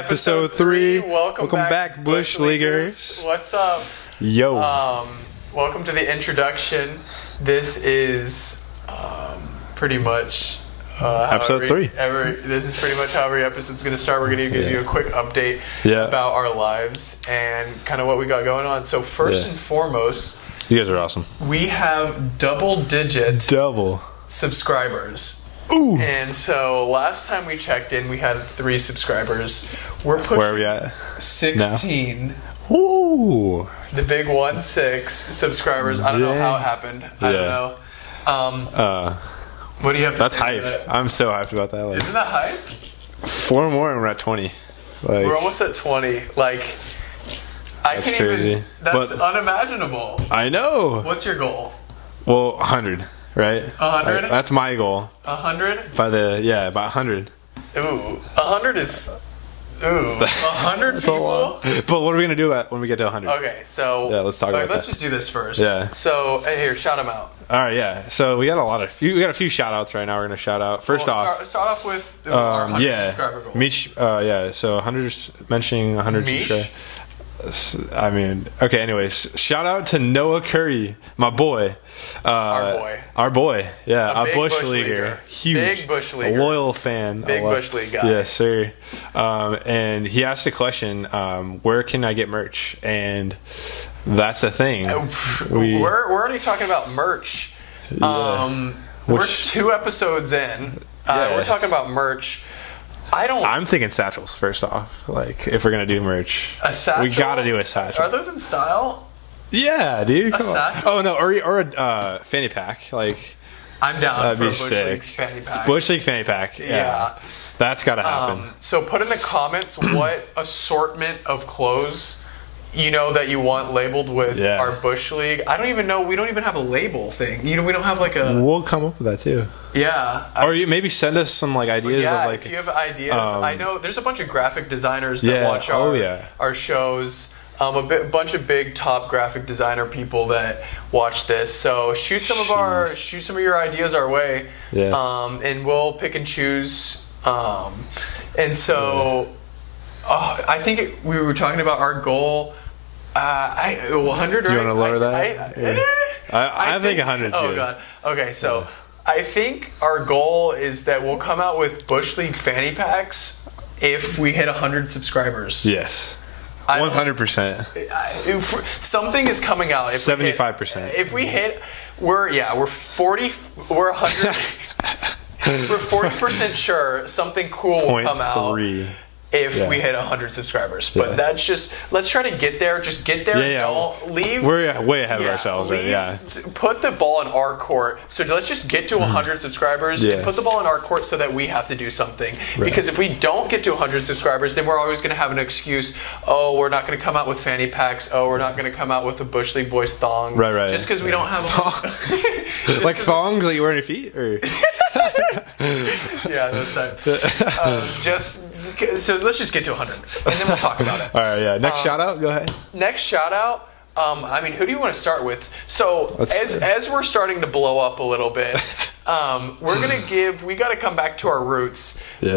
Episode 3. Welcome back, Bush Leaguers. What's up? Yo. Welcome to the introduction. This is pretty much episode 3. This is pretty much how every episode's going to start. We're going to give you a quick update about our lives and kind of what we got going on. So first and foremost, you guys are awesome. We have double-digit subscribers. Ooh. And so last time we checked in, we had 3 subscribers. We're pushing Where are we at? 16. Now? Ooh. The big 16 subscribers. I don't know how it happened. I don't know. What do you have to That's say hype. that? I'm so hyped about that. Isn't that hype? 4 more and we're at 20. We're almost at 20. That's crazy. That's unimaginable. I know. What's your goal? Well, 100. Right? 100? That's my goal. 100? By 100. Ooh, 100 is... Ooh, 100 That's people? a lot. But what are we going to do when we get to 100? Okay, so... Yeah, let's talk about that. Let's just do this first. Yeah. So, here, shout them out. All right, yeah. So we got a few shout outs right now. We're going to shout out. First off... Start off with our 100 subscriber goal. Mitch, so 100, mentioning 100 subscribers. I mean, okay, anyways, shout out to Noah Curry, my boy. Our boy, yeah, a Bush Leaguer. Huge. Big Bush Leaguer. A loyal fan. Big Bush League guy. Yes, sir. And he asked a question, where can I get merch? And that's the thing. We're already talking about merch. We're 2 episodes in. We're talking about merch. I'm thinking satchels first off. If we're gonna do merch, a satchel. We gotta do a satchel. Are those in style? Yeah, dude. A satchel? Oh no, or a fanny pack. I'm down for a Bush sick. League fanny pack. Bush League fanny pack. Yeah. That's gotta happen. So put in the comments what assortment of clothes that you want labeled with our Bush League. I don't even know. We don't even have a label thing. We don't have We'll come up with that too. Yeah. Or you maybe send us some ideas of if you have ideas. I know there's a bunch of graphic designers that watch our shows. A bunch of big top graphic designer people that watch this. So shoot some of your ideas our way. Yeah. And we'll pick and choose. And so I think we were talking about our goal. 100. Do you want to lower that? I think 100 is good. Oh god. Okay, so I think our goal is that we'll come out with Bush League fanny packs if we hit 100 subscribers. Yes. 100%. Something is coming out. 75%. If we hit, we're 100. We're 40% sure something cool will come out. If we hit 100 subscribers. But that's just, let's try to get there. Just get there. Don't leave. We're way ahead of ourselves. Put the ball in our court. So let's just get to 100 subscribers and put the ball in our court so that we have to do something. Right. Because if we don't get to 100 subscribers, then we're always going to have an excuse. Oh, we're not going to come out with fanny packs. Oh, we're not going to come out with a Bush League Boys thong. Right. Just because we don't have thongs that you wear on your feet? Or? Yeah, those type. So let's just get to 100, and then we'll talk about it. All right, yeah. Next shout out, go ahead. Next shout out. Who do you want to start with? So as we're starting to blow up a little bit, we got to come back to our roots with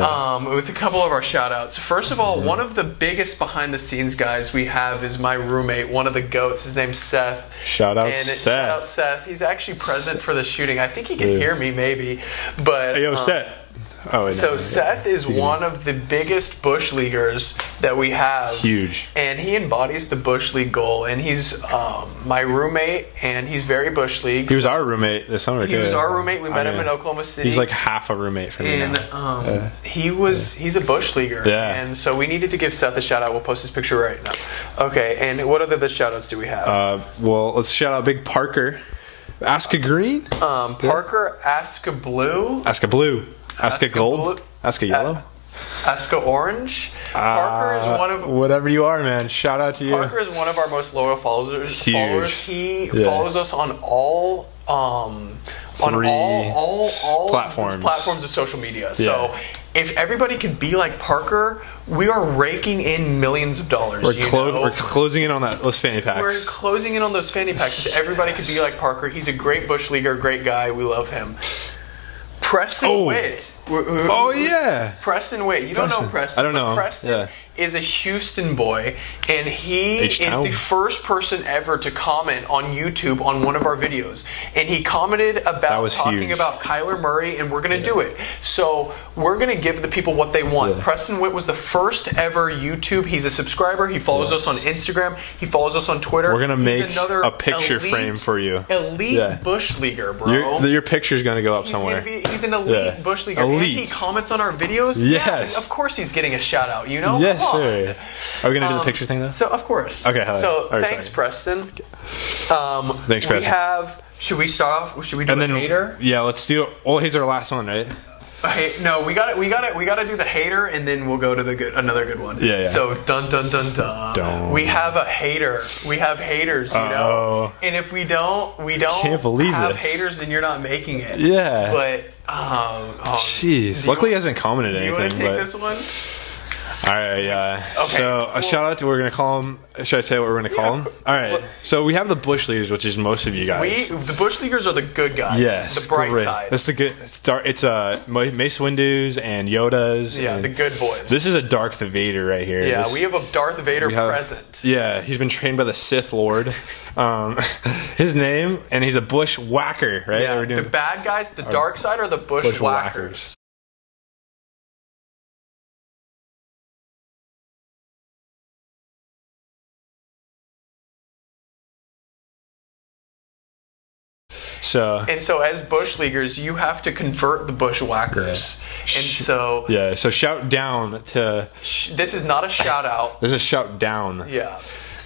a couple of our shout outs. First of all, one of the biggest behind the scenes guys we have is my roommate, one of the goats. His name's Seth. Shout out Seth. He's actually present for the shooting. I think he can hear me maybe, but hey, yo, Seth. Seth is one of the biggest Bush Leaguers that we have. Huge. And he embodies the Bush League goal. And he's my roommate, and he's very Bush League. He was our roommate this summer, too. He was our roommate. We met him in Oklahoma City. He's like half a roommate for me now. He's a Bush Leaguer. Yeah. And so we needed to give Seth a shout out. We'll post his picture right now. Okay, and what other shout outs do we have? Well, let's shout out Big Parker. Ask a Green? Parker, Ask a Blue. Ask a Blue. Ask a Gold? Ask a Yellow? Ask a Orange? Parker is one of... Whatever you are, man. Shout out to you. Parker is one of our most loyal followers. Huge. He follows us on all... on all platforms of social media. So if everybody could be like Parker, we are raking in millions of dollars. We're closing in on those fanny packs. We're closing in on those fanny packs. Everybody could be like Parker. He's a great Bush Leaguer, great guy. We love him. Preston Witt. Oh yeah. Preston Witt. You don't know Preston. I don't know. Preston is a Houston boy, and he is the first person ever to comment on YouTube on one of our videos. And he commented about talking about Kyler Murray, and we're going to do it. So we're going to give the people what they want. Preston Witt was the first ever YouTube. He's a subscriber. He follows us on Instagram. He follows us on Twitter. We're going to make a picture frame for you. Elite bush leaguer, bro. Your picture's going to go up somewhere. He's an elite bush leaguer. And he comments on our videos. Yes. Yeah, of course he's getting a shout out, you know? Yes, sir. Are we going to do the picture thing, though? So, of course. Okay. So, thanks, Preston. Thanks, Preston. Should we start off? Should we do the hater? Yeah, let's do it. Well, he's our last one, right? No, we got to do the hater, and then we'll go to another good one. Yeah. So dun dun dun dun. We have a hater. We have haters, you know. And if we don't Can't believe have this. haters, then you're not making it. Yeah. But jeez. Luckily, he hasn't commented anything. Do you want to take this one? All right, yeah. Okay, so a shout out to what we're gonna call him. Should I say what we're gonna call him? All right. So we have the bush leaguers, which is most of you guys. The bush leaguers are the good guys. Yes, the bright side. That's the good. It's Mace Windu's and Yoda's. Yeah, and the good boys. This is a Darth Vader right here. Yeah, we have a Darth Vader present. Yeah, he's been trained by the Sith Lord. His name, and he's a bush whacker, right? Yeah, the bad guys, the dark side, are the bush whackers. So as bush leaguers, you have to convert the bushwhackers. Yeah. And so shout down to. This is not a shout out. This is a shout down. Yeah.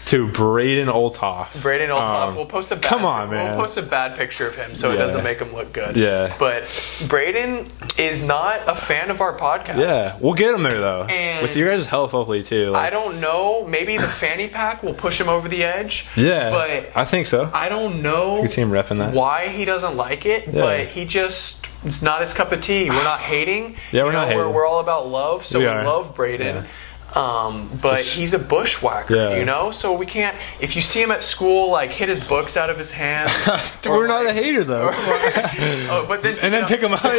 To Braden Olthoff. Braden Olthoff. We'll post a bad picture of him so it doesn't make him look good. Yeah. But Braden is not a fan of our podcast. Yeah. We'll get him there though. And with your guys' help, hopefully too. I don't know. Maybe the fanny pack will push him over the edge. Yeah. But I think so. I don't know. You can see him repping that. Why he doesn't like it, but it's not his cup of tea. We're not hating. Yeah, we're not hating. We're all about love, so we love Braden. Yeah. But he's a bushwhacker, you know? So we can't, if you see him at school, like, hit his books out of his hands. We're not a hater, though. But then, and then pick him up, pick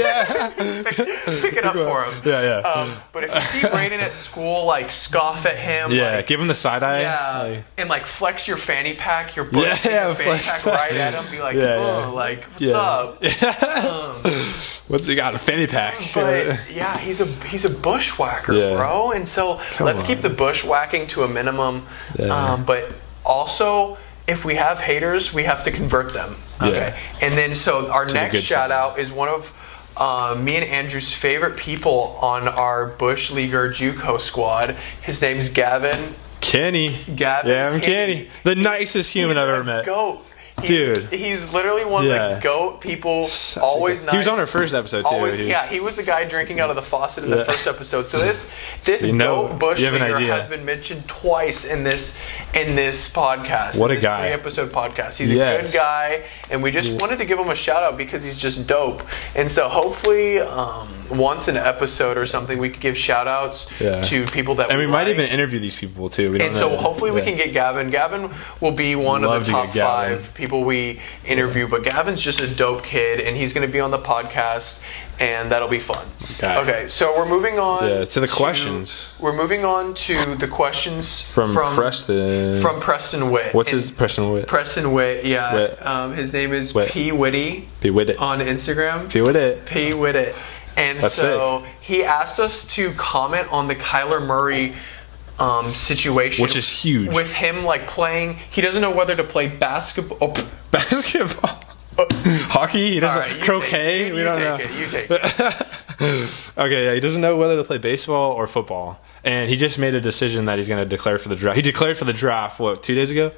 it up for him. Yeah. But if you see Braden at school, like, scoff at him. Yeah, give him the side eye. Yeah. And, like, flex your fanny pack, your bush, your fanny pack right at him. Be like, like, what's up? What's he got? A fanny pack. But he's a bushwhacker, bro. And so let's keep the bushwhacking to a minimum. But also, if we have haters, we have to convert them. Okay. And then so our next shout out is one of me and Andrew's favorite people on our bush leaguer JUCO squad. His name's Gavin. Kenny. Gavin. Yeah, I'm Kenny. The nicest human I've ever met. Goat. Dude, he's literally one of the goat people. Always nice. He was on our first episode too. He was the guy drinking out of the faucet in the first episode. So this goat bush leaguer has been mentioned twice in this podcast. What a guy! 3-episode podcast. He's a good guy, and we just wanted to give him a shout out because he's just dope. And so hopefully, once an episode or something, we could give shout outs to people that. And we might even interview these people too. We don't know. So hopefully we can get Gavin. Gavin will be one of the top 5 people we interview, but Gavin's just a dope kid, and he's going to be on the podcast, and that'll be fun. Okay, so we're moving on to the questions. We're moving on to the questions from Preston. From Preston Witt. What's his Preston Witt? Preston Witt, his name is P. Witty. P. Witty. On Instagram. P. Witty. P. Witty. And he asked us to comment on the Kyler Murray situation, which is huge, with him like playing. He doesn't know whether to play basketball, hockey. He doesn't. Right, croquet. We don't know. You take it. Okay, he doesn't know whether to play baseball or football, and he just made a decision that he's going to declare for the draft. He declared for the draft 2 days ago.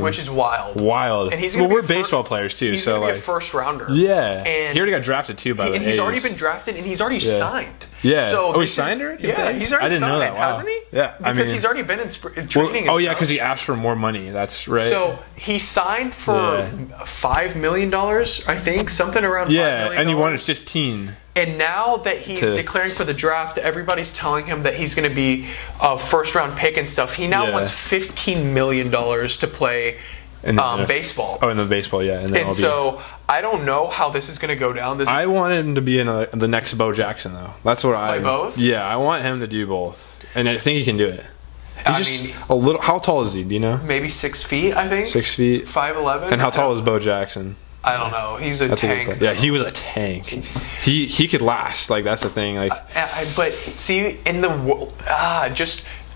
Which is wild. And he's we're baseball players too, he's so gonna be a first rounder. Yeah, and he already got drafted too by the A's. And he's already been drafted, and he's already signed. Yeah. So he signed already? Yeah, he's already I didn't know that. Wow. Hasn't he? Yeah. Because he's already been in training. Because he asked for more money. That's right. So he signed for $5 million, I think, something around $5 million. And he wanted 15. And now that he's declaring for the draft, everybody's telling him that he's going to be a first-round pick and stuff. He now wants $15 million to play Baseball. Oh, in the baseball, yeah. And so I don't know how this is going to go down. I want him to be in the next Bo Jackson, though. That's what I. Play both? Yeah, I want him to do both, and I think he can do it. He's a little. How tall is he? Do you know? Maybe 6 feet. I think 6 feet, 5'11". And how tall is Bo Jackson? I don't know. He's a tank. Yeah, he was a tank. He could last. Like, that's the thing. Like, but see, in the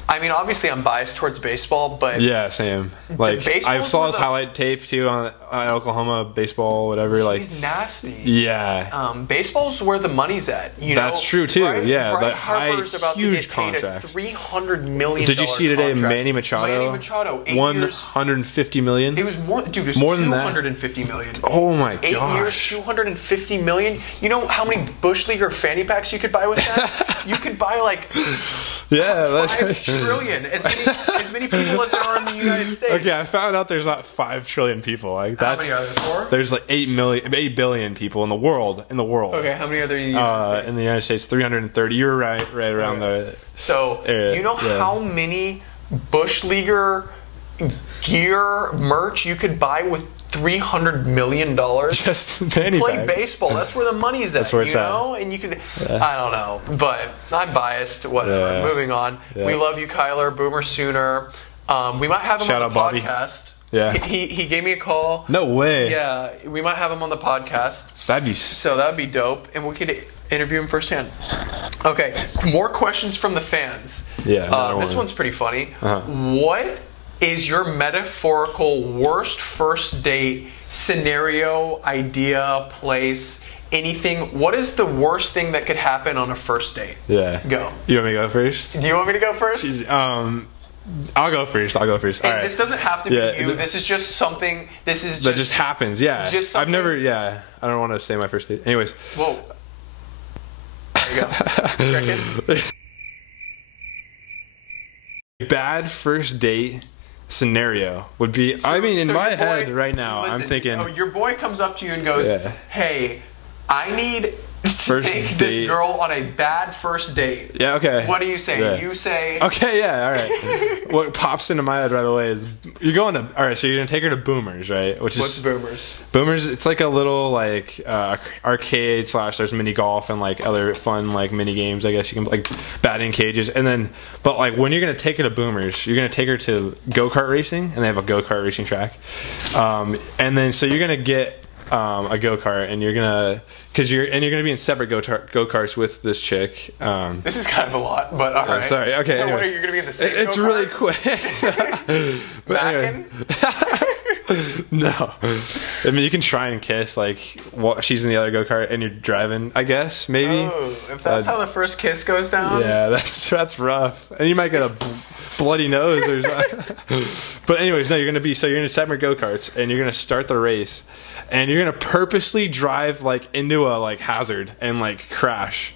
I mean, obviously, I'm biased towards baseball, but yeah, same. Like, I saw his highlight tape too on Oklahoma baseball, whatever. Like, he's nasty. Yeah. Baseball's where the money's at. That's true too. Right? Yeah, Bryce Harper's about huge to get paid contract. a $300 million. Did you see today contract. Manny Machado? 150 million. It was more, dude. It was more than 250 million. Oh my gosh. 8 years, 250 million. You know how many Bush League or fanny packs you could buy with that? You could buy like 5 trillion. As many people as there are in the United States. Okay, I found out there's not 5 trillion people. Like, that's, how many are there? 4? There's like 8 billion people in the world. Okay, how many are there in the United States? In the United States, 330. You're right around the. So you know how many Bush Leaguer gear merch you could buy with $300 million? Just fanny play pack. Baseball. That's where the money's at. That's where it's at. And you could. I don't know, but I'm biased. Whatever. Yeah. Moving on. Yeah. We love you, Kyler. Boomer Sooner. We might have him on the podcast. Bobby. Yeah. He gave me a call. No way. Yeah, we might have him on the podcast. That'd be dope, and we could interview him firsthand. Okay, more questions from the fans. Yeah. This one's pretty funny. What is your metaphorical worst first date scenario, idea, place, anything? What is the worst thing that could happen on a first date? Yeah. Go. You want me to go first? Do you want me to go first? I'll go first. All right. This doesn't have to be you. This is just something. That just happens. Yeah. I've never. Yeah. I don't want to say my first date. Anyways. Whoa. There you go. Crickets. Bad first date scenario would be. In my head right now, I'm thinking. Oh, your boy comes up to you and goes, "Hey, I need to take this girl on a bad first date." Yeah, okay. What do you say? Yeah. You say... Okay, yeah, all right. What pops into my head right away is you're going to... All right, so you're going to take her to Boomers, right? What's Boomers? Boomers, it's like a little, like, arcade / there's mini golf and, like, other fun, like, mini games, I guess you can... Like, batting cages. And then... But, like, when you're going to take her to Boomers, you're going to take her to go-kart racing, and they have a go-kart racing track. And then, so you're going to get... a go-kart, and you're gonna be in separate go-karts with this chick. This is kind of a lot, but all right. Sorry. Okay. What are you gonna be in the same? It's go-kart? Really quick. Backing? No. I mean, you can try and kiss. Like, she's in the other go-kart, and you're driving. I guess maybe. Oh, if that's how the first kiss goes down. Yeah, that's rough, and you might get a bloody nose or something. But anyways, no, you're gonna separate go-karts, and you're gonna start the race. And you're gonna purposely drive like into a like hazard and like crash,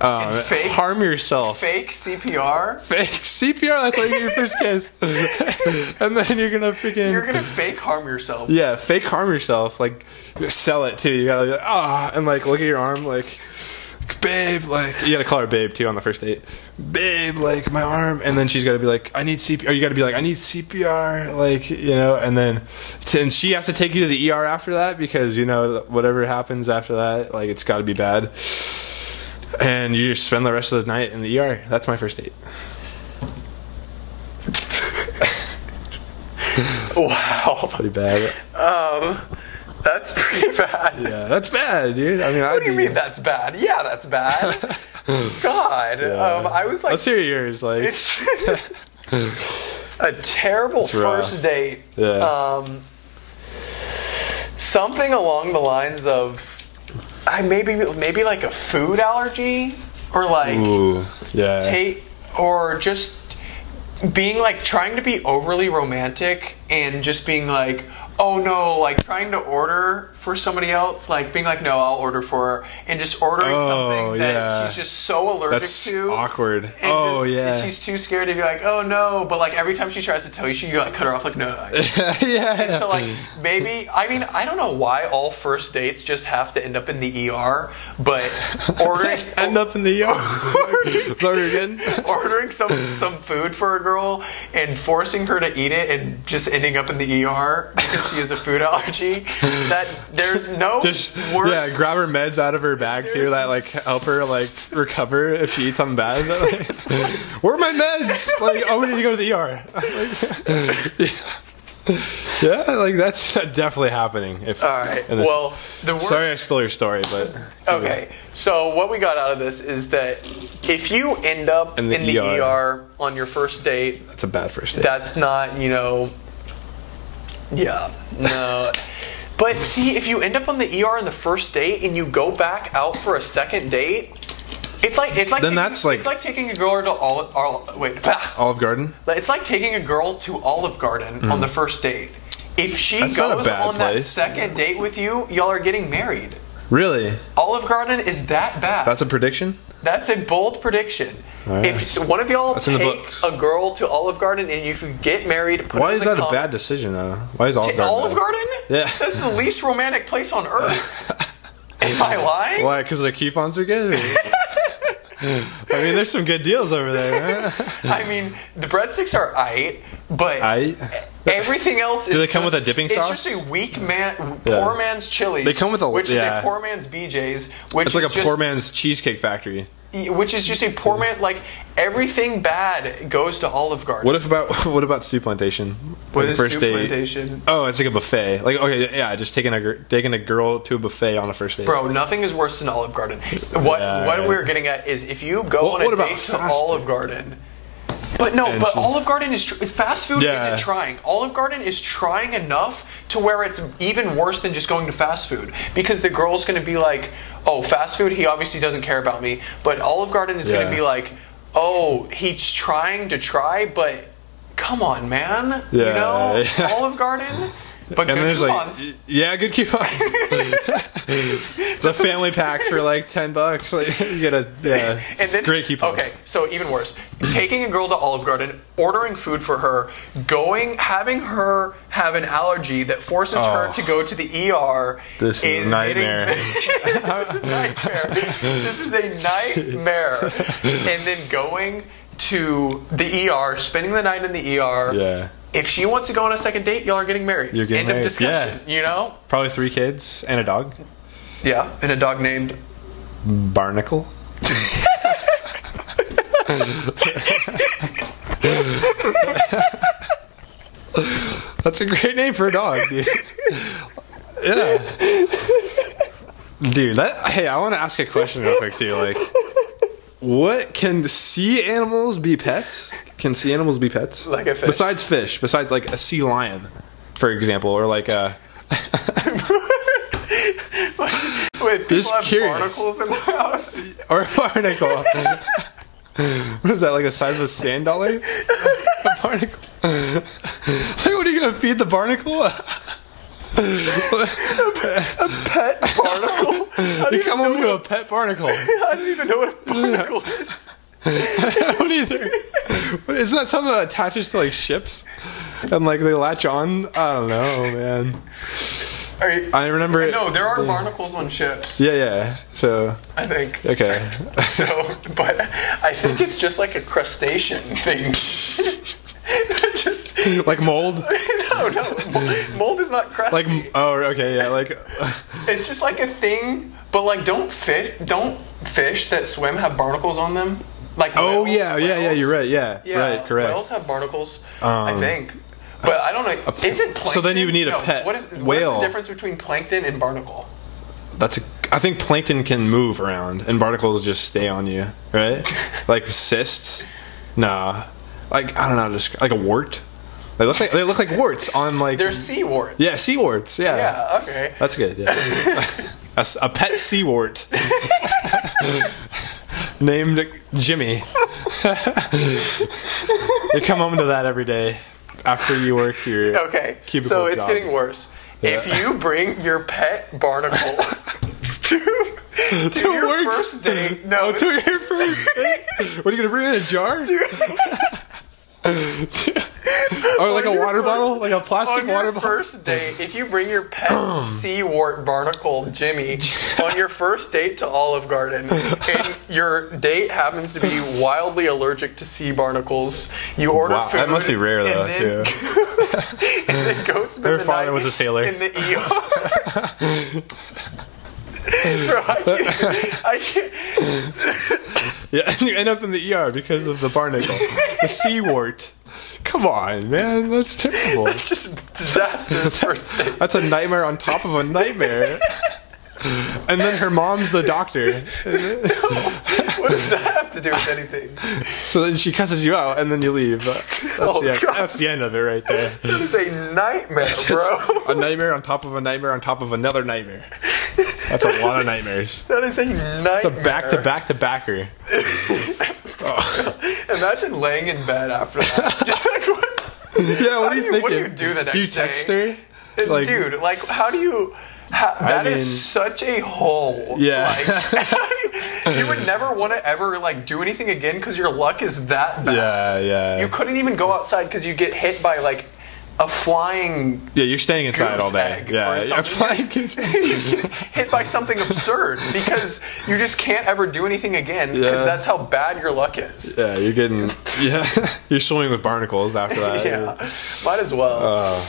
harm yourself. Fake CPR. That's like your first kiss. And then you're gonna fake harm yourself. Yeah, fake harm yourself. Like sell it too. You gotta be like, and like look at your arm like. Babe, like you gotta call her babe too on the first date. Babe, like my arm, and then she's gotta be like, I need CPR. Or you gotta be like, I need CPR, like and she has to take you to the ER after that because whatever happens after that, like it's got to be bad. And you just spend the rest of the night in the ER. That's my first date. Wow, pretty bad. That's pretty bad. Yeah, that's bad, dude. I mean, what do you mean that's bad? Yeah, that's bad. God, yeah. I was like, let's hear yours. Like, a terrible first date. Yeah. Something along the lines of, maybe like a food allergy, or like, or just being like trying to be overly romantic and just being like, oh no, like trying to order for somebody else, like being like, no, I'll order for her, and just ordering something that she's just so allergic to. That's awkward. And she's too scared to be like, oh no, but like every time she tries to tell you, you like cut her off like, no. And so like maybe, I mean, I don't know why all first dates just have to end up in the ER, but ordering end up in the ER. Sorry again. Ordering some food for a girl and forcing her to eat it and just ending up in the ER because she has a food allergy. That there's no worse. Yeah, grab her meds out of her bag too that like help her like recover if she eats something bad. Like, where are my meds? Like, oh, we need to go to the ER. Yeah, like that's definitely happening. All right. Well, sorry I stole your story, but okay. So what we got out of this is that if you end up in the ER on your first date, that's a bad first date. That's not, no. But see, if you end up on the ER on the first date and you go back out for a second date, it's like taking a girl to Olive Garden. It's like taking a girl to Olive Garden on the first date. If she goes on that second date with you, y'all are getting married. Really? Olive Garden is that bad. That's a prediction? That's a bold prediction. Right. If one of y'all take a girl to Olive Garden and if you get married, why is that a bad decision though? Why is Olive Garden? Olive Garden? Yeah. That's the least romantic place on earth. Am I lying? Why? Because their coupons are good? I mean, there's some good deals over there. Right? I mean, the breadsticks are aight, but everything else is. Do they come with a dipping sauce? It's just a poor man's Chili's. They come with which is a poor man's BJ's. Which it's like a poor man's cheesecake factory. Which is just a poor man. Like everything bad goes to Olive Garden. What about Soup Plantation? What is Soup Plantation? Oh, it's like a buffet. Like just taking a girl to a buffet on a first date. Bro, nothing is worse than Olive Garden. What we're getting at is if you go on a date to Olive Garden. But Olive Garden is fast food isn't trying. Olive Garden is trying enough to where it's even worse than just going to fast food because the girl's going to be like, oh, fast food, he obviously doesn't care about me. But Olive Garden is going to be like, oh, he's trying to try, but come on, man. Olive Garden. But and good coupons. Good coupons. The family pack for like $10. Like, you get a great coupon. Okay, so even worse. Taking a girl to Olive Garden, ordering food for her, having her have an allergy that forces her to go to the ER. This is a nightmare. This is a nightmare. This is a nightmare. And then going to the ER, spending the night in the ER. Yeah. If she wants to go on a second date, y'all are getting married. You're getting married. End of discussion, Probably 3 kids and a dog. Yeah, and a dog named... Barnacle. That's a great name for a dog, dude. Yeah. Dude, hey, I want to ask a question real quick, too. Like, what can sea animals be pets? Can sea animals be pets? Like a fish. Besides fish. Besides, like, a sea lion, for example. Or, like, a... Wait, people have barnacles in the house? Or a barnacle. What is that, like the size of a sand dollar? A barnacle? Like, what are you going to feed the barnacle? A pet barnacle? You come home to a pet barnacle. I don't even know what a barnacle is. I don't either. Isn't that something that attaches to like ships? And like they latch on? I don't know, man. I remember it. No, there are barnacles on ships. Yeah. So I think. Okay. But I think it's just like a crustacean thing. Just like mold? No. Mold is not crusty. Like okay, yeah, like it's just like a thing, but like don't fish that swim have barnacles on them? Like whales, yeah, you're right. Yeah, right, correct. Whales have barnacles, I think. But I don't know. Is it plankton? So then you would need a pet what is whale. What is the difference between plankton and barnacle? I think plankton can move around and barnacles just stay on you, right? Like cysts? Nah. Like, I don't know, just like a wart. They look like warts on like... They're sea warts. Yeah, sea warts, yeah. Yeah, okay. That's good, yeah. A pet sea wart. Named Jimmy. You come home to that every day after you work your Okay, cubicle so it's job. getting worse. If you bring your pet barnacle to your work? first date, no, to your first date. What are you gonna bring in a jar? Or like a water bottle, like a plastic water bottle. On your first date, if you bring your pet seawort barnacle Jimmy on your first date to Olive Garden, and your date happens to be wildly allergic to sea barnacles, you order food. That must be rare though. And then go spend Her father was a sailor in the ER. Bro, I can't. Yeah, you end up in the ER because of the barnacle, the seawort. Come on, man, that's terrible. That's just disastrous first date. That's a nightmare on top of a nightmare. And then her mom's the doctor. What does that have to do with anything? So then she cusses you out, and then you leave. That's the end of it right there. That is a nightmare, bro. A nightmare on top of a nightmare on top of another nightmare. That's a lot of nightmares. That is a nightmare. It's a back-to-back-to-backer. Imagine laying in bed after that. Yeah, what are you thinking? What do you do the next day? Do you text her? Dude, like, how do you... That is such a hole. Yeah. Like, you would never want to ever like do anything again because your luck is that bad. Yeah. You couldn't even go outside because you get hit by like a flying. Yeah, you're staying inside all day. Yeah, you're flying. Hit by something absurd because you just can't ever do anything again because that's how bad your luck is. Yeah, you're getting. Yeah, you're swimming with barnacles after that. Yeah, might as well.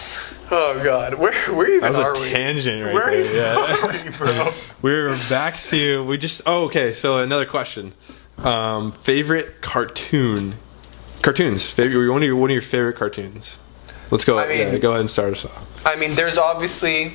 Oh God, where even are we? That are was a tangent right where there. Yeah. Are we, bro? We're back to okay. So another question: favorite cartoons. Favorite one of your favorite cartoons. Let's go. Go ahead and start us off. I mean, there's obviously.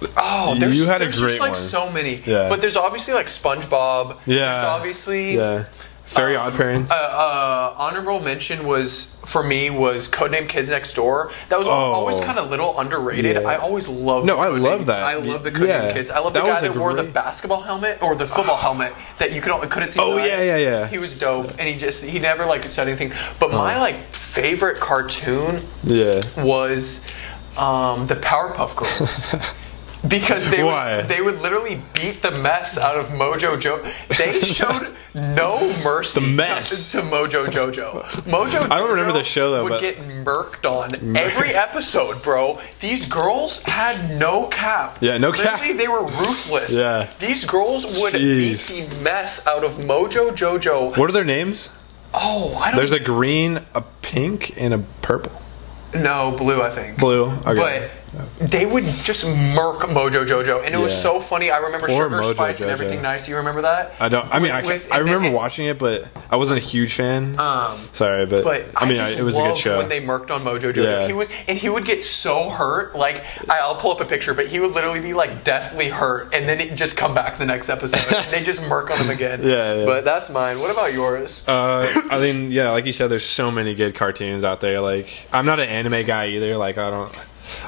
You had a great just, like, one. so many. Yeah. But there's obviously like SpongeBob. Yeah. There's obviously. Yeah. Very Odd Parents. Honorable mention was Codename Kids Next Door. That was always kind of little underrated. Yeah. I always loved. No, I love that. I love the Codename Kids. I love the guy that wore the basketball helmet or the football helmet that you couldn't see. Oh yeah. He was dope, and he never like said anything. But my like favorite cartoon was the Powerpuff Girls. Because they would literally beat the mess out of Mojo Jojo. They showed no mercy to Mojo Jojo. Mojo Jojo I don't remember the show though, would get murked on every episode, bro. These girls had no cap. Yeah, no cap. Literally, they were ruthless. Yeah. These girls would beat the mess out of Mojo Jojo. What are their names? Oh, I don't. There's a green, a pink, and a purple. No, blue, I think. Blue. Okay. But they would just murk Mojo Jojo, and it was so funny. I remember Sugar Mojo Spice Jojo. and Everything Nice. You remember that? I don't. I mean, I remember watching it, but I wasn't a huge fan. Sorry, but I mean, it was a good show. When they murked on Mojo Jojo, he would get so hurt. Like I'll pull up a picture, but he would literally be like deathly hurt, and then he'd just come back the next episode. And they just murk on him again. Yeah. But that's mine. What about yours? I mean, like you said, there's so many good cartoons out there. Like I'm not an anime guy either. Like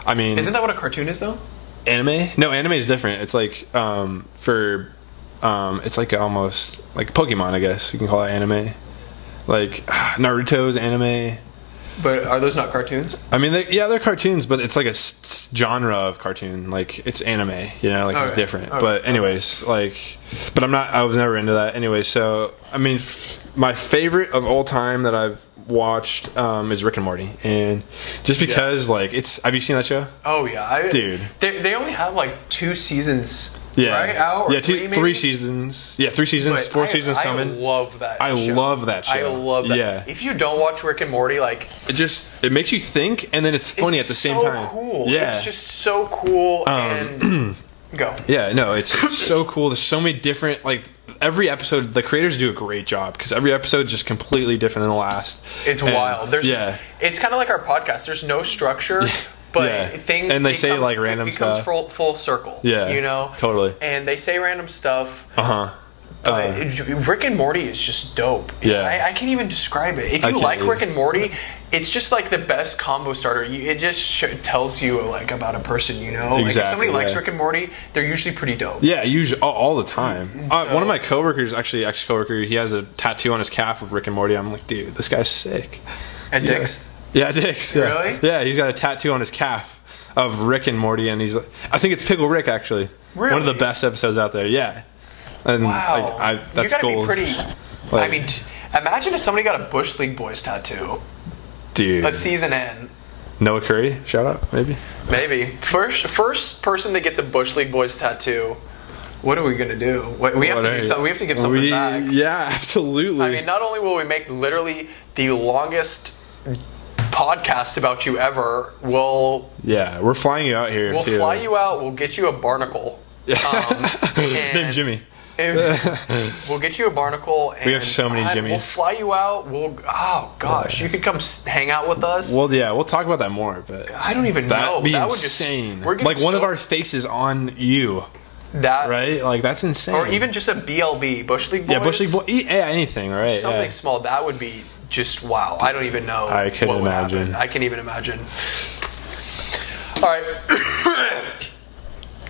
I mean, isn't that what a cartoon is though? Anime? No, anime is different. It's like it's like almost like Pokemon, I guess you can call it anime. Like Naruto's anime. But are those not cartoons? I mean, they're cartoons, but it's like a genre of cartoon. Like it's anime, it's different. Okay. But anyways, but I was never into that. Anyway, so I mean, my favorite of all time that I've watched is Rick and Morty, and just because have you seen that show? Oh yeah, dude. They only have like 2 seasons. Right? Out? Or 3 seasons. Yeah, 3 seasons. But 4 seasons coming. I love that show. I love that show. Yeah. If you don't watch Rick and Morty, it makes you think, and then it's funny at the same time. Cool. Yeah. It's just so cool. And go. Yeah, no, it's so cool. There's so many different every episode. The creators do a great job because every episode is just completely different than the last. It's wild. It's kind of like our podcast. There's no structure. Yeah. But things and they say random stuff. It becomes full circle. Yeah, totally. And they say random stuff. Rick and Morty is just dope. I can't even describe it. If you like Rick and Morty, it's just like the best combo starter. It just tells you about a person. Exactly. If somebody likes Rick and Morty, they're usually pretty dope. Yeah, usually all the time. One of my coworkers, actually ex-coworker, he has a tattoo on his calf of Rick and Morty. I'm like, dude, this guy's sick. And Dix. Yeah, Dix. Yeah. Really? Yeah, he's got a tattoo on his calf of Rick and Morty, and I think it's Pickle Rick actually. Really? One of the best episodes out there. Yeah. And wow. That's you gotta gold. be pretty. I mean, imagine if somebody got a Bush League Boys tattoo. Dude. A season end. Noah Curry, shout out, maybe. Maybe first person that gets a Bush League Boys tattoo. What are we gonna do? We have to do something. We have to give something back. Yeah, absolutely. I mean, not only will we make literally the longest podcast about you ever, we're flying you out here. We'll fly you out. We'll get you a Barnacle. Name Jimmy. We'll get you a Barnacle. And we have so many Jimmys. We'll fly you out. Oh gosh, you could come hang out with us. Well, yeah, we'll talk about that more. But I don't even know. That'd be that insane. Like one of our faces on you. That right? Like that's insane. Or even just a BLB, Bush League Boys. Yeah, Bush League Boys. Yeah, anything, right? Something small. That would be just wow. I don't even know. I can imagine. I can even imagine. All right.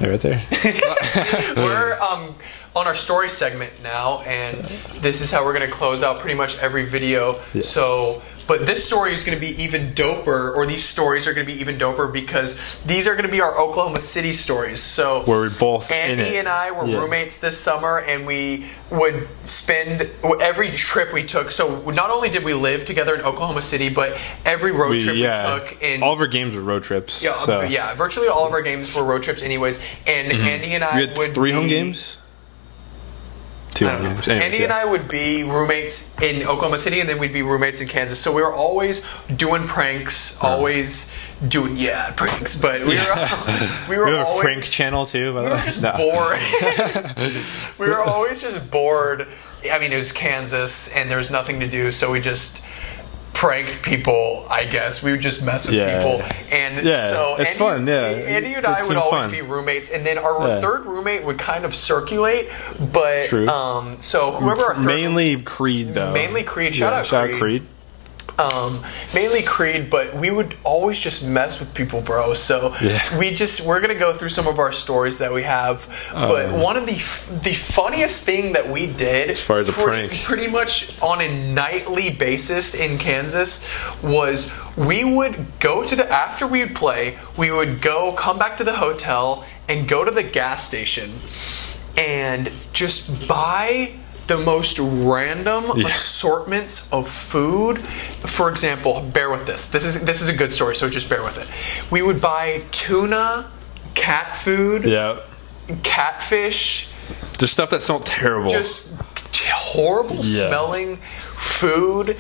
Right there. We're on our story segment now, and this is how we're going to close out pretty much every video. Yeah. So, but this story is going to be even doper, or these stories are going to be even doper because these are going to be our Oklahoma City stories. So, where we're both Andy and I were roommates this summer, and we would spend every trip we took. So, not only did we live together in Oklahoma City, but every road trip we took in all of our games were road trips. Yeah, so. Virtually all of our games were road trips, anyways. And Andy and I would 3 home games. 2 home games. Anyways, Andy and I would be roommates in Oklahoma City, and then we'd be roommates in Kansas. So we were always doing pranks, always doing pranks. But we were have always a prank channel too. By we the were way. just bored. We were always just bored. I mean, it was Kansas, and there was nothing to do, so we just pranked people, I guess. We would just mess with people. And so it's fun, Andy and I would always be roommates, and then our third roommate would kind of circulate, but so whoever our third mainly Creed though. Mainly Creed. Shout out Creed. Mainly Creed, but we would always just mess with people, bro. So we're gonna go through some of our stories that we have. But one of the funniest thing that we did, as far as a prank, pretty much on a nightly basis in Kansas, was we would go to after we would play, we would come back to the hotel and go to the gas station and just buy the most random assortments of food. For example, bear with this. This is a good story, so just bear with it. We would buy tuna, cat food, catfish. The stuff that smelled terrible. Just horrible smelling food,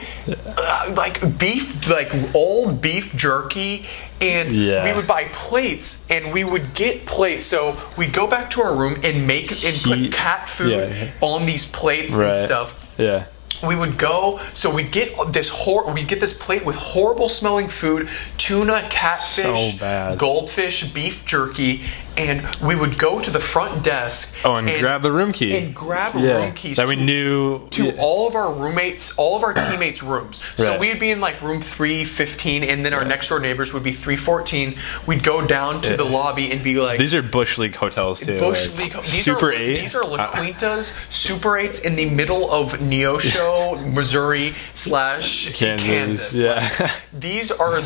like beef, like old beef jerky. And we would buy plates, and we would get plates. So we'd go back to our room and put cat food on these plates and stuff. Yeah. We would go, so we'd get this plate with horrible smelling food, tuna, catfish, goldfish, beef jerky, and we would go to the front desk and grab the room key. And grab room keys that we knew to all of our roommates, all of our teammates' rooms. So we'd be in like room 315, and then our next door neighbors would be 314. We'd go down to the lobby and be like, these are Bush League hotels too. Bush League, Super 8. These are La Quintas, Super 8s in the middle of Neosho, Missouri / Kansas. Yeah. These are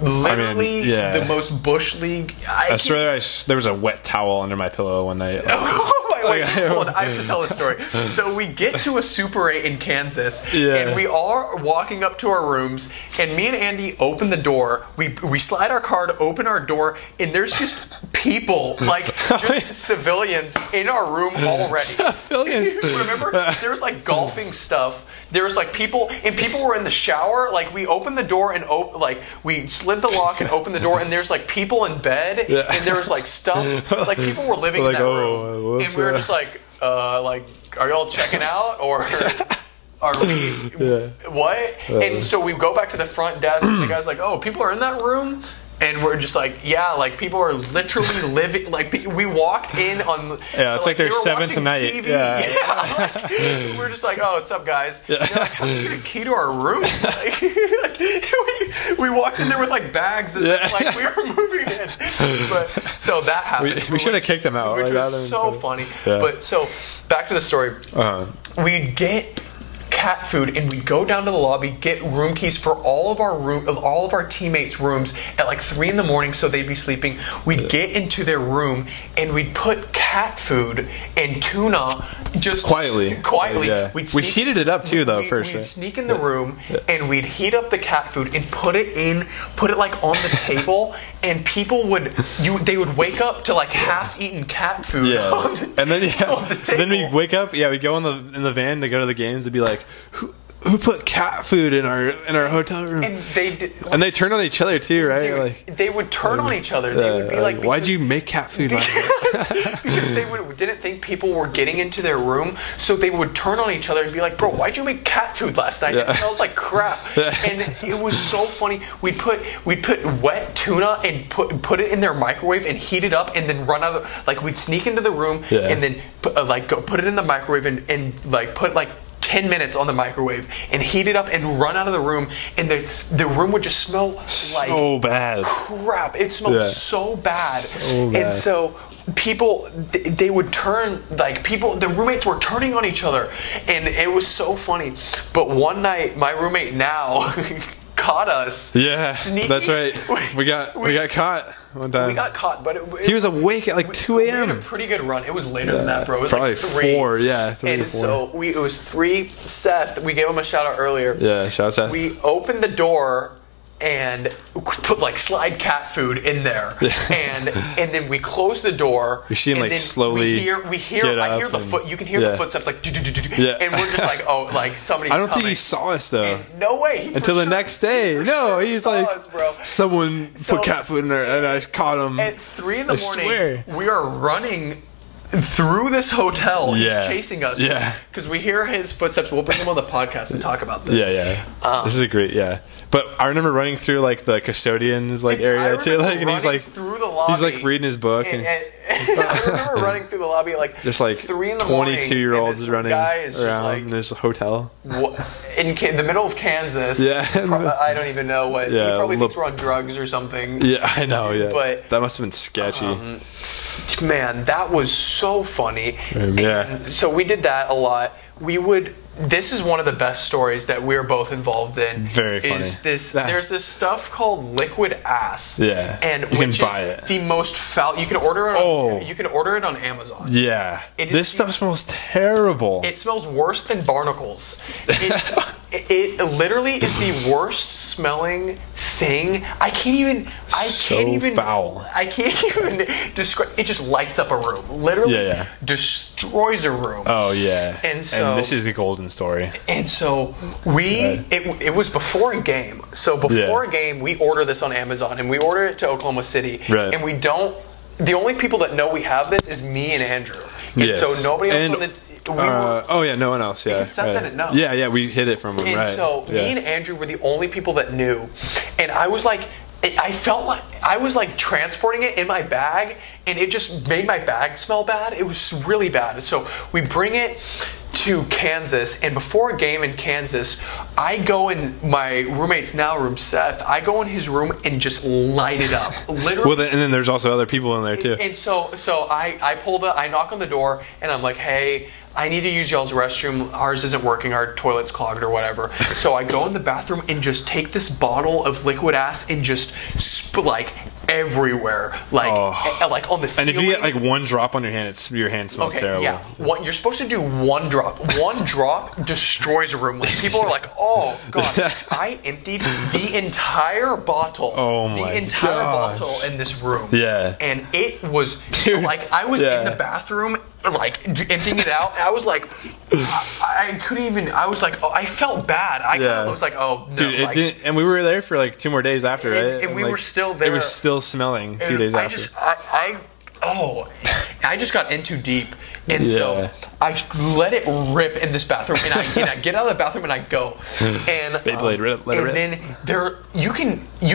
literally the most Bush League. I swear there was a wet towel under my pillow one night. Wait, hold on. I have to tell this story. So we get to a Super 8 in Kansas, and we are walking up to our rooms, and me and Andy open the door. We slide our card, open our door, and there's just people, just civilians in our room already. Civilians. Remember? There was golfing stuff. There was people, and people were in the shower. We opened the door and we slid the lock and opened the door, and there's people in bed, and there was stuff. People were living in that room, and we were just are y'all checking out or? Are we what? And so we go back to the front desk, and the guy's like, "Oh, people are in that room." And we're just people are literally living. We walked in on. Yeah, it's their 7th night. TV. Yeah. We're just oh, what's up, guys? Yeah. How do you get a key to our room? We walked in there with bags as if we were moving in. But so that happened. We should have kicked them out. Which was so funny. Yeah. But so back to the story. We'd get cat food, and we'd go down to the lobby, get room keys for all of our teammates' rooms at like 3 a.m. so they'd be sleeping. We'd get into their room and we'd put cat food and tuna just quietly. Yeah. We heated it up too, though. We'd sneak in the room and we'd heat up the cat food and put it like on the table, and people would wake up to like half-eaten cat food. On the table. Then we'd wake up. Yeah, we'd go in the van to go to the games and be like, who put cat food in our hotel room? And they turned on each other too, right? Dude, they would turn on each other. They would be like, "Why'd you make cat food?" Because they didn't think people were getting into their room, so they would turn on each other and be like, "Bro, why'd you make cat food last night? It smells like crap." And it was so funny. We'd put wet tuna and put it in their microwave and heat it up, and then run out of we'd sneak into the room and then go put it in the microwave and put 10 minutes on the microwave and heat it up and run out of the room, and the room would just smell so bad. Crap. It smelled so bad. And so people, they would turn, the roommates were turning on each other, and it was so funny. But one night, my roommate now caught us. Yeah, sneaking. That's right. We got caught one time. We got caught, but he was awake at like 2 a.m. We had a pretty good run. It was later than that, bro. It was probably like 3. 4. Yeah, 3 and or 4. So it was 3. Seth, we gave him a shout out earlier. Yeah, shout out Seth. We opened the door and put slide cat food in there, and then we close the door. We see him slowly. I hear the foot. You can hear the footsteps and we're just like, oh, somebody's. I don't coming. think he saw us though. And no way. Until the next day. No, he's like, us, bro. Someone put cat food in there, and I caught him. At 3 a.m, we are running through this hotel. He's chasing us. Yeah. Because we hear his footsteps. We'll bring him on the podcast and talk about this. Yeah. This is a great. But I remember running through the custodian's area too. And he's through the lobby. He's reading his book. And I remember running through the lobby just 3 in the morning. 22-year-olds running guy is around in this hotel. In the middle of Kansas. Yeah. I don't even know what. Yeah, he probably thinks we're on drugs or something. Yeah, I know. Yeah. But that must have been sketchy. Man, that was so funny. Yeah. And so we did that a lot. This is one of the best stories that we're both involved in. Very funny. There's this stuff called liquid ass. Yeah. And you can buy it. The most foul. You can order it. You can order it on Amazon. Yeah. This stuff smells terrible. It smells worse than barnacles. It literally is the worst smelling thing. I can't even foul. I can't even describe. It just lights up a room. Literally destroys a room. Oh yeah. And this is the golden story. And so it was before a game. So before a game, we order this on Amazon, and we order it to Oklahoma City. Right. And we don't. The only people that know we have this is me and Andrew. And so nobody else on the. No one else. Yeah, Seth didn't know. Yeah, we hid it from him. And so me and Andrew were the only people that knew, and I was like, I felt like I was transporting it in my bag, and it just made my bag smell bad. It was really bad. So we bring it to Kansas, and before a game in Kansas, I go in my roommate's room, Seth. I go in his room and just light it up, literally. Well, and then there's also other people in there too. And so I knock on the door, and I'm like, hey, I need to use y'all's restroom. Ours isn't working. Our toilet's clogged or whatever. So I go in the bathroom and just take this bottle of liquid ass and just everywhere, on the ceiling. And if you get one drop on your hand, your hand smells terrible. Yeah, you're supposed to do one drop. One drop destroys a room. People are like, "Oh God!" I emptied the entire bottle. Oh my The entire bottle in this room. Yeah, and it was I was in the bathroom. Emptying it out, I was like, I couldn't even. I was like, I felt bad. I was like, oh no, dude, it didn't. And we were there for 2 more days after, right? And we were still there. It was still smelling 2 days after. I just got in too deep, and so I let it rip in this bathroom, and I get out of the bathroom and I go, and Beyblade, let it rip. And then you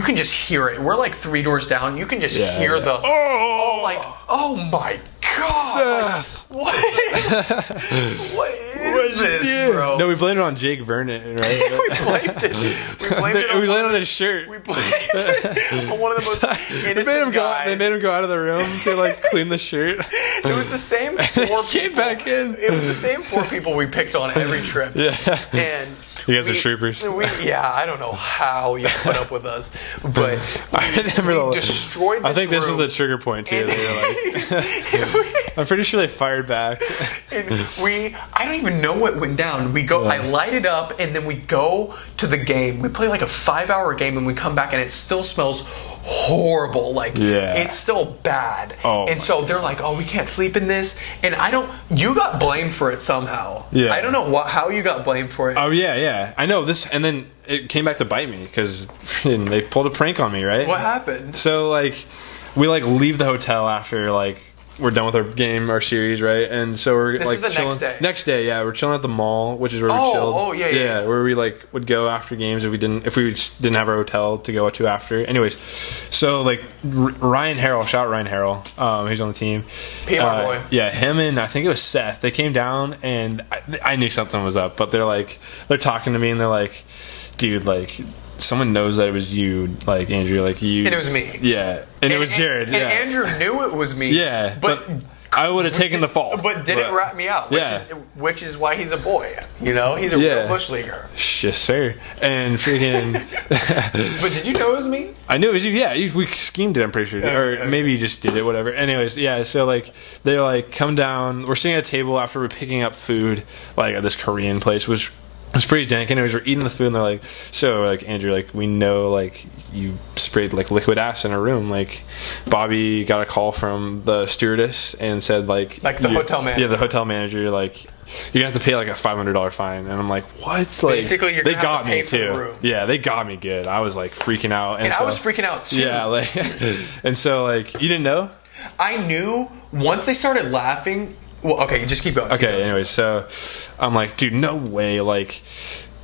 can just hear it. We're 3 doors down. You can just hear the oh my God. Seth. What is this, bro? No, we blamed it on Jake Vernon, right? We blamed it we blamed it on his shirt. We blamed it on one of the most innocent guys. They made him go out of the room to like clean the shirt. It was the same 4 people. Came back in. It was the same 4 people we picked on every trip. Yeah. And you guys are troopers. I don't know how you put up with us, but we destroyed this I think this was room. the trigger point too. They were like, I'm pretty sure they fired back. And I don't even know what went down. We go, I light it up, and then we go to the game. We play like a 5-hour game, and we come back, and it still smells horrible. Like, it's still bad. And so they're like, oh, we can't sleep in this. And you got blamed for it somehow. Yeah. I don't know how you got blamed for it. Oh, yeah. I know this. And then it came back to bite me because they pulled a prank on me, right? What happened? So, like, we, like, leave the hotel after, like, we're done with our series, right? And so we're this like is the chilling. Next day, We're chilling at the mall, which is where we chilled. Yeah. Where we like would go after games if we didn't have our hotel to go to after. Anyways, so like Ryan Harrell, shout out Ryan Harrell, he's on the team. PR boy. Yeah, him and I think it was Seth. They came down and I knew something was up, but they're talking to me and they're like, dude, like, someone knows that it was you, like, Andrew, like, you. And it was me. Yeah. And it was Jared. And Andrew knew it was me. Yeah. But I would have taken the fall. But didn't rat me out, which is why he's a boy. You know? He's a real bush leaguer. Yes, sir. And freaking. But did you know it was me? I knew it was you. Yeah, we schemed it, I'm pretty sure. Or maybe you just did it, whatever. Anyways, yeah, so, like, they're like, come down. We're sitting at a table after we're picking up food, like, at this Korean place, which. It was pretty dank. Anyways, we're eating the food, and they're like, so, like, Andrew, like, we know, like, you sprayed, like, liquid ass in a room. Like, Bobby got a call from the stewardess and said, like... Like the hotel manager. Yeah, the hotel manager, like, you're going to have to pay, like, a $500 fine. And I'm like, what? Like, basically, you're going to have to pay for the room. Yeah, they got me good. I was, like, freaking out. And I was freaking out, too. Yeah, like... And so, like, you didn't know? I knew once they started laughing... Well, okay, just keep going. Okay, anyways, so I'm like, dude, no way, like,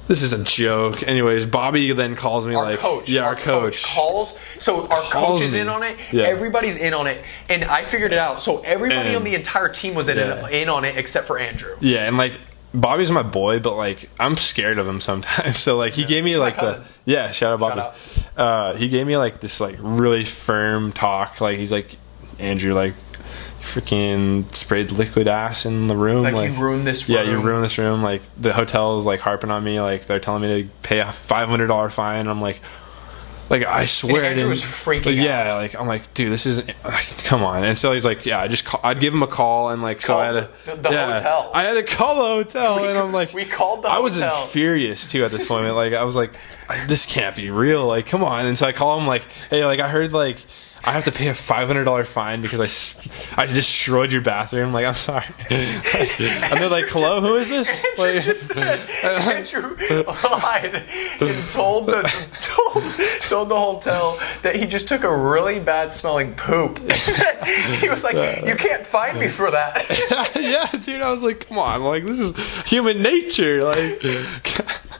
this is a joke. Anyways, Bobby then calls me, our coach. Yeah, our coach calls. So our coach is in on it. Yeah. Everybody's in on it. And I figured it out. So everybody on the entire team was in on it except for Andrew. Yeah, and, like, Bobby's my boy, but, like, I'm scared of him sometimes. So, like, he gave me, like, shout out Bobby. He gave me, like, this, like, really firm talk. Like, he's like, Andrew, like, freaking sprayed liquid ass in the room. Like, you ruined this room. Yeah, you ruined this room. Like, the hotel is, like, harping on me. Like, they're telling me to pay a $500 fine. And I'm like, I swear. And Andrew was freaking out. Yeah, like, I'm like, dude, this isn't, like, come on. And so he's like, yeah, I'd give him a call. And, like, so I had to. The hotel. I had to call the hotel. And I'm like. We called the hotel. I was furious, too, at this point. Like, I was like, this can't be real. Like, come on. And so I call him, like, hey, like, I heard, like, I have to pay a $500 fine because I destroyed your bathroom. Like, I'm sorry. And they're like, hello, who is this? Andrew lied and told the hotel that he just took a really bad smelling poop. He was like, you can't fine me for that. Yeah, dude, I was like, come on. Like, this is human nature. Like...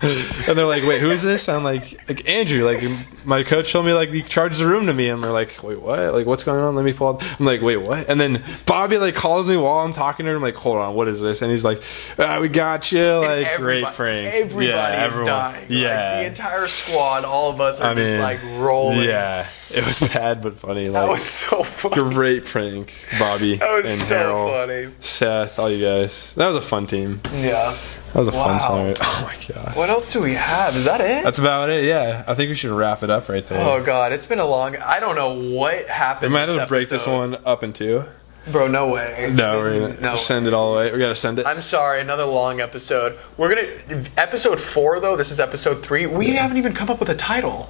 And they're like, wait, who is this? I'm like Andrew, like, my coach told me, like, you charged the room to me. And they're like, wait, what? Like, what's going on? Let me pull up. I'm like, wait, what? And then Bobby, like, calls me while I'm talking to him. I'm like, hold on, what is this? And he's like, we got you. Like, great prank. Everybody is dying. Yeah. Like, the entire squad, all of us are just, like, rolling. Yeah. It was bad but funny. Like, that was so funny. Great prank, Bobby and Harold, funny. Seth, all you guys. That was a fun team. Yeah. That was a fun summer. Oh my god. What else do we have? Is that it? That's about it, yeah. I think we should wrap it up right there. Oh god, it's been a long... I don't know what happened. We might have to break this one up in two. Bro, no way. No, we're gonna send it all the way. We gotta send it. I'm sorry, another long episode. We're gonna... Episode 4, though, this is episode 3. We haven't even come up with a title.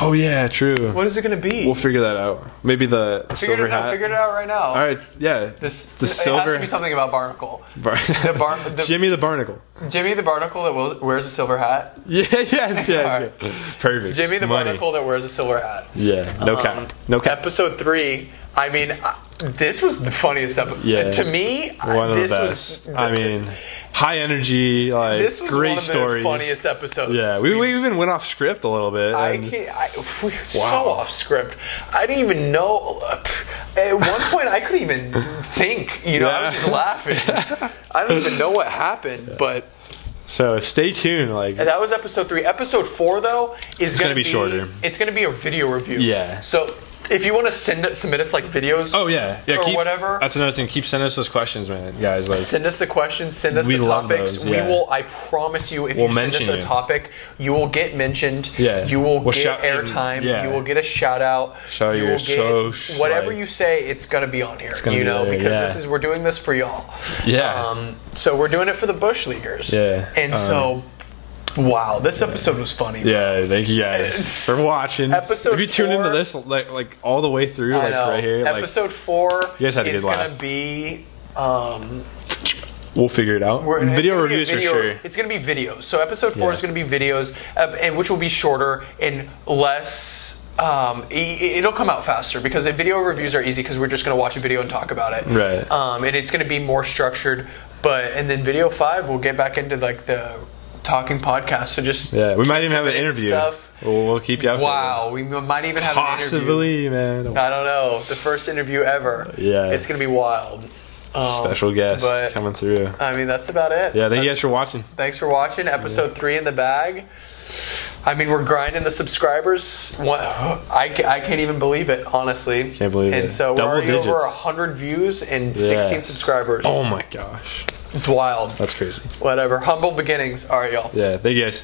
Oh yeah, true. What is it going to be? We'll figure that out. Maybe the silver hat. Figure it out right now. All right, yeah. The silver. It has to be something about Barnacle. Jimmy the Barnacle. Jimmy the Barnacle that wears a silver hat. Yeah, yes. Right. Perfect. Jimmy the Barnacle that wears a silver hat. Yeah, no cap. No cap. Episode 3. I mean, this was the funniest episode. Yeah. To me, one of the best. high energy, like this was great one of stories. The funniest episodes. Yeah, we even went off script a little bit. We were so off script. I didn't even know. At one point, I couldn't even think. You know, I was just laughing. I don't even know what happened, but. So stay tuned. Like that was episode 3. Episode 4 though is going to be shorter. It's going to be a video review. Yeah. So if you want to submit us like videos. Oh yeah, whatever. That's another thing. Keep sending us those questions, man, guys. Like send us the questions. Send us the topics. Those, yeah. We will. I promise you, if you send us a topic, you will get mentioned. Yeah. You will get airtime. Yeah. You will get a shout out. You will get whatever you say. It's gonna be on here. You know, because we're doing this for y'all. Yeah. So we're doing it for the Bush Leaguers. Yeah. And so. Wow, this episode was funny. Yeah, thank you guys for watching. Episode if you tune into this like all the way through, like right here, episode 4 you guys had a good laugh. Gonna be. We'll figure it out. Video reviews for sure. It's gonna be videos. So episode 4 is gonna be videos, and which will be shorter and less. It'll come out faster because the video reviews are easy because we're just gonna watch a video and talk about it. Right. And it's gonna be more structured, and then video 5 we'll get back into like the. Talking podcast, so just we might even have an interview. Stuff. We'll keep you up. Wow, we might even have possibly, an interview. Man. I don't know. The first interview ever. Yeah, it's gonna be wild. Special guest coming through. I mean, that's about it. Yeah, thank you guys for watching. Thanks for watching. Episode 3 in the bag. I mean, we're grinding the subscribers. I can't even believe it, honestly. Can't believe it. And so we're already over 100 views and 16 subscribers. Oh my gosh. It's wild. That's crazy. Whatever. Humble beginnings. All right, y'all. Yeah, thank you guys.